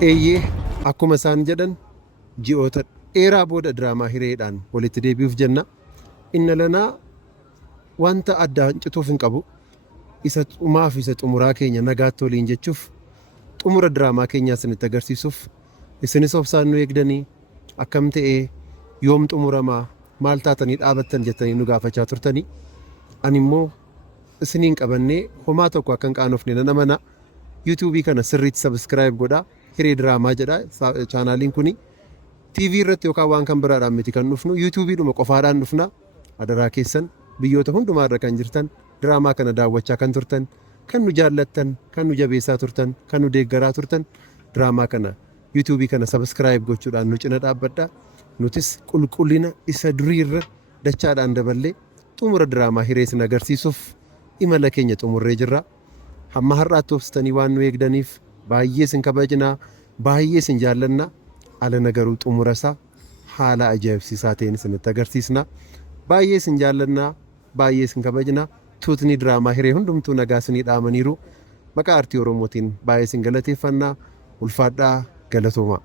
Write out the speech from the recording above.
Eeyyee akkuma isaan jedhan ji'oota dheeraa booda diraamaa hireedhaan walitti deebi'uuf jenna. Inna lanaa wanta addaan cituuf hin qabu. Isa dhumaa fi isa xumuraa keenya nagaatti waliin jechuuf xumura diraamaa keenyaa isinitti agarsiisuuf isinis obsaan nu eegdanii akkam ta'ee yoom xumuramaa maal taatanii dhaabattan jettanii nu gaafachaa turtanii. Ani immoo isiniin qabannee homaa tokko akka hin qaanofne nan amana. YouTube kana sirriitti subscribe godhaa. Hiree diraamaa jedha chaanaaliin kuni TV irratti yookaan waan kan biraadhaan miti kan dhufnu YouTube dhuma qofaadhaan dhufna. Adaraa keessan biyyoota hundumaarra kan jirtan diraamaa kana daawwachaa kan turtan kan nu jaallattan kan nu jabeessaa turtan kan nu deeggaraa turtan diraamaa kana YouTube kana subscribe gochuudhaan nu cina dhaabbadhaa. Nutis qulqullina isa duriirra dachaadhaan daballee xumura diraamaa hiree isin agarsiisuuf imala keenya xumurree jirra. Hamma har'aatti obsitanii waan nu eegdaniif baay'ee isin kabajnaa, baay'ee isin jaallanna. Alana garuu xumura isaa haala ajaa'ibsiisaa ta'een isinitti agarsiisna. Baay'ee isin jaallannaa, baay'ee isin kabajnaa. Tuutni diraamaa hiree hundumtuu nagaa isinii dhaamaniiru. Maqaa aartii Oromootiin baay'ee isin galateeffannaa. Ulfaadhaa, galatoomaa.